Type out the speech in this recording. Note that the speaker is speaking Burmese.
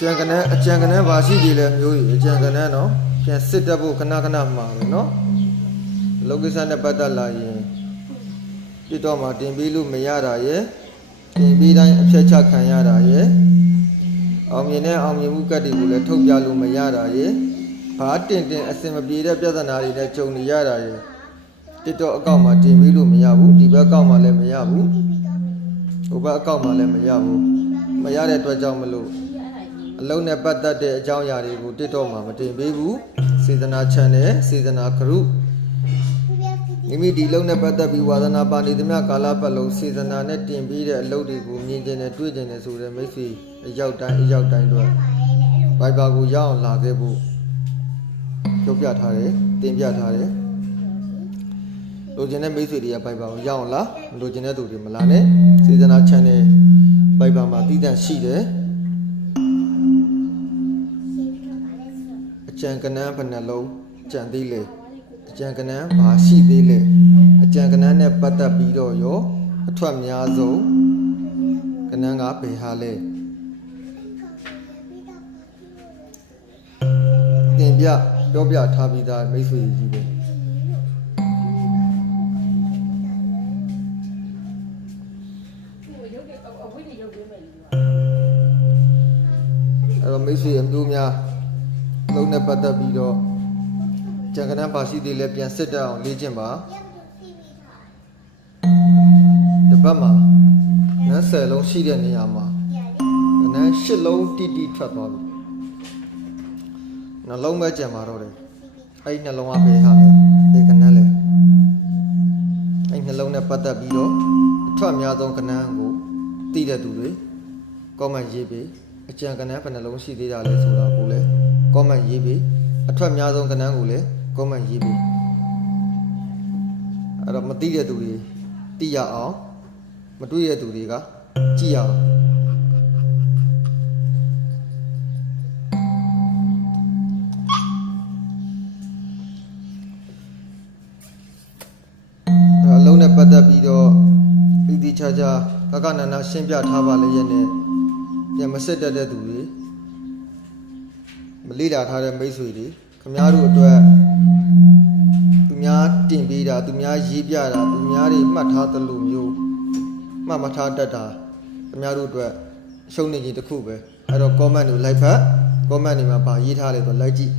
ကြံကနန်းဘာရှိသေးလဲမျိုးကြီးအကြံကနန်းနော်ပြန်စစ်တက်ဖို့ခဏမှာပဲနော်လောကိစ္စနဲ့ပတ်သက်လာရင်ပြတော့မှတင်ပြီးလို့မရတာရဲ့တင်ပြီးတိုင်းအဖြတ်ချခံရတာရဲ့အောင်မြင်မှုကတ်တွေကိုလည်းထုတ်ပြလို့မရတာရဲ့ဘာတင်အစင်မပြေတဲ့ပြဿနာတွေနဲ့ကြုံနေရတာရဲ့TikTok အကောင့်မှာတင်ပြီးလို့မရဘူးဒီဘက်အကောင့်မှာလည်းမရဘူးဟိုဘက်အကောင့်မှာလည်းမရဘူးမရတဲ့အတွက်ကြောင့်မလို့အလုံးနဲ့ပတ်သက်တဲ့အကြောင်းအရာတွေကို TikTok မှာမတင်ပေးဘူးစေတနာ channel စေတနာ group မိမိဒီလုံးနဲ့ပတ်သက်ပြီးဝါသနာပါနေသမျှကာလပတ်လုံးစေတနာနဲ့တင်ပေးတဲ့အလုပ်တွေကိုမြင်ကျင်နဲ့တွေ့ကျင်နဲ့ဆိုတဲ့မိတ်ဆွေအရောက်တိုင်းတော့ Viber ကိုရောက်အောင်လာခဲ့ဖို့ပြောပြထားတယ်တင်ပြထားတယ်လိုချင်တဲ့မိတ်ဆွေတွေက Viber ကိုရောက်အောင်လာမလိုချင်တဲ့သူတွေမလာနဲ့စေတနာ channel Viber မှာတည်တံ့ရှိတယ်အကြံကနန်းဘယ်နှလုံးကြံသေးလဲအကြံကနန်းဘာရှိသေးလဲအကြံကနန်းနဲ့ပတ်သက်ပြီးတော့ရောအထွက်များဆုံးကနန်းကဘယ်ဟာလဲတင်ပြပြောပြထားပြီးသားမိတ်ဆွေကြီးပဲအဲ့တော့မိတ်ဆွေအမျိုးများလုံးနဲ့ပတ်သက်ပြီးတော့ကြံကနန်းပါရှိသေးလဲပြန်စစ်တက်အောင်လေ့ကျင့်ပါတပတ်မှာနန်း10လုံးရှိတဲ့နေရာမှာနန်း8လုံးတိထွက်သွားပြီနှလုံးပဲကြံပါတော့တယ်အဲ့ဒီနှလုံးကဘယ်ဟာလဲဒီကနန်းလဲအဲ့နှလုံးနဲ့ပတ်သက်ပြီးတော့အထွက်အများဆုံးကနန်းကိုသိတဲ့သူတွေ comment ရေးပေးအကြံကနန်းဘယ်နှလုံးရှိသေးတာလဲဆိုတာကိုလည်း comment ရေးပေးအထွက်များဆုံးကနန်းကိုလည်း comment ရေးပေးအဲ့တော့မသိတဲ့သူတွေသိရအောင်မတွေ့တဲ့သူတွေကကြည့်ရအောင်အလုံးနဲ့ပတ်သက်ပြီးတော့ဒီချာကနန္ဒရှင်းပြထားပါလေရဲ့နဲ့ပြန်မစစ်တတ်တဲ့သူတွေမလေ့လာထားတဲ့မိတ်ဆွေတွေခင်ဗျားတို့အတွက်သူများတင်ပေးတာသူများရေးပြတာသူများတွေမှတ်ထားသလိုမျိုးမှတ်မထားတတ်တာခင်ဗျားတို့အတွက်ရှုံးနေခြင်းတစ်ခုပဲအဲ့တော့ comment ကို like ဖတ် comment တွေမှာပါရေးထားလေဆို like ကြည့်